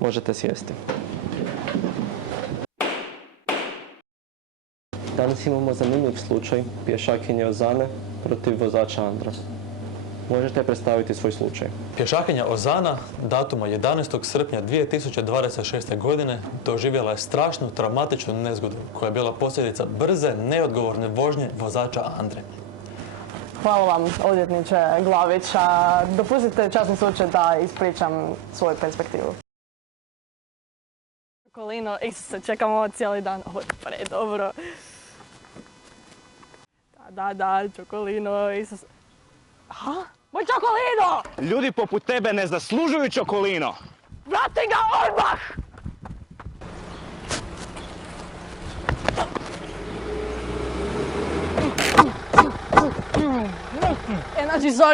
Možete sjesti. Danas imamo zanimljiv slučaj pješakinje Ozane protiv vozača Andra. Možete predstaviti svoj slučaj. Pješakinja Ozana datuma 11. srpnja 2026. godine doživjela je strašnu traumatičnu nezgodu koja je bila posljedica brze, neodgovorne vožnje vozača Andre. Hvala vam, odvjetniče Glavić. Dopustite časni slučaj da ispričam svoju perspektivu. Čokolino, Isuse, čekam ovo cijeli dan. Ovo je predobro. Da, Čokolino, Isuse. Ha? Moj Čokolino! Ljudi poput tebe ne zaslužuju Čokolino! Vrati ga odmah!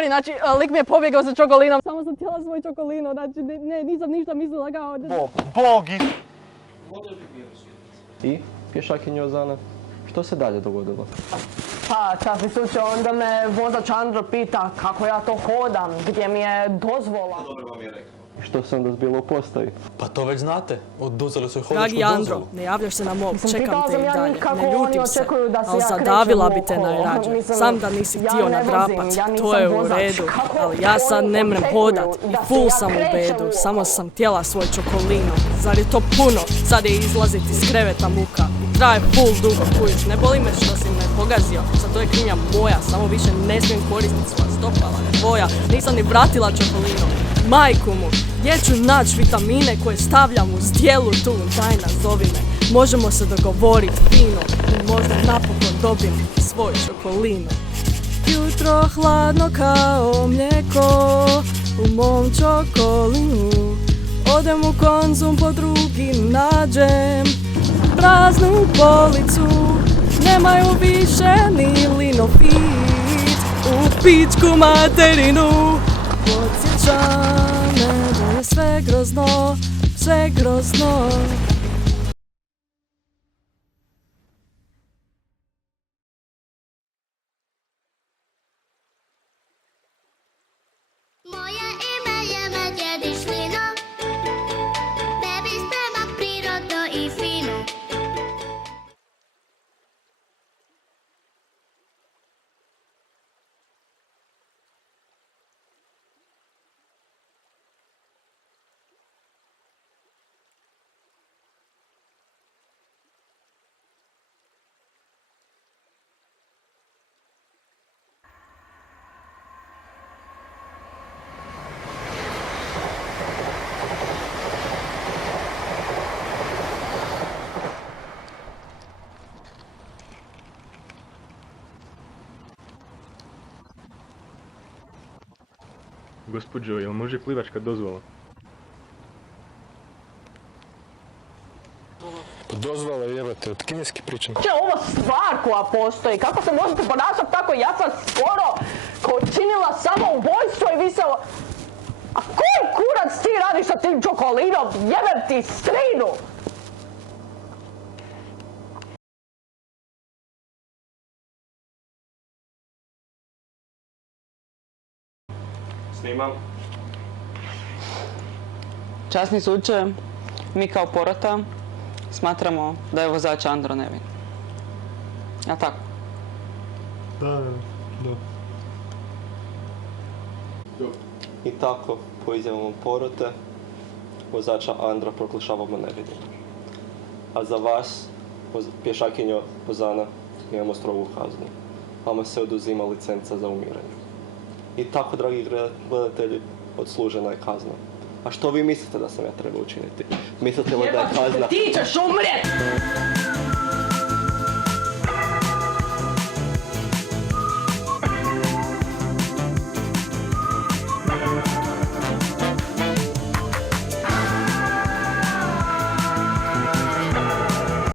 Znači, lik mi je pobjegao za Čokolinom. Samo sam htjela svoj Čokolino, znači, nisam ništa mislila kao... Bog! I, pješakinja Ozana, što se dalje dogodilo? Pa, časni slučaj, onda me vozač Andro pita kako ja to hodam, gdje mi je dozvola. Dobro vam je rekao. Što se onda zbilo u postaji? Pa to već znate, oduzeli su joj hodačku Dragi Andro, dozvolu. ne javljaš se na mob, čekam pitala te sam i ja dalje, nikako, ne oni ljutim se, očekuju da se ali ja zadavila krećem bi te okolo. najrađe. Mislim, Sam da nisi ja htio ne nadrapat, vozim, ja nisam to je u vozač. redu, Kako ali ja sad oni ne mrem očekuju hodat i da se full ja sam u krećem bedu, okolo? samo sam htjela svoj Čokolino. Zar je to puno, sad je izlazit iz kreveta muka i traje full dugo, kujiš, ne boli me što si me pogazio, sad to je krivnja moja, samo više ne smijem koristiti svoja stopala, tvoja, nisam ni vratila Čokolino. Majku mu, gdje ću naći vitamine koje stavljam u zdjelu tu, daj nazovi me. Možemo se dogovorit fino i možda napokon dobim svoj Čokolino. Jutro hladno kao mlijeko u mom Čokolinu. Odem u Konzum, po drugi nađem praznu policu. Nemaju više ni Linofit u pičku materinu. Podsjeća me da je sve grozno, sve grozno. Moje ime je Medvjedić Lino, tebi spremam prirodno i fino. Gospođo, jel može plivačka dozvola? Dozvala jebate, od kineski pričam. Če ovo stvar koja postoji, kako se možete ponašati tako, ja sam skoro učinila samoubojstvo i vi se... A koji kurac ti radiš sa tim Čokolinom? Jebem ti strinu! Snimam. Časni slučaj, mi kao porota smatramo da je vozač Andro nevin. Jel' tako? Da. I tako, po izjavama porote, vozača Andra proglašavamo nevinim. A za vas, pješakinjo Ozana, imamo strogu kaznu. Vama se oduzima licenca za umiranje. I tako, dragi gledatelji, odslužena je kazna. A što vi mislite da sam ja trebao učiniti? Mislite li da je kazna... Ti ćeš umrijet!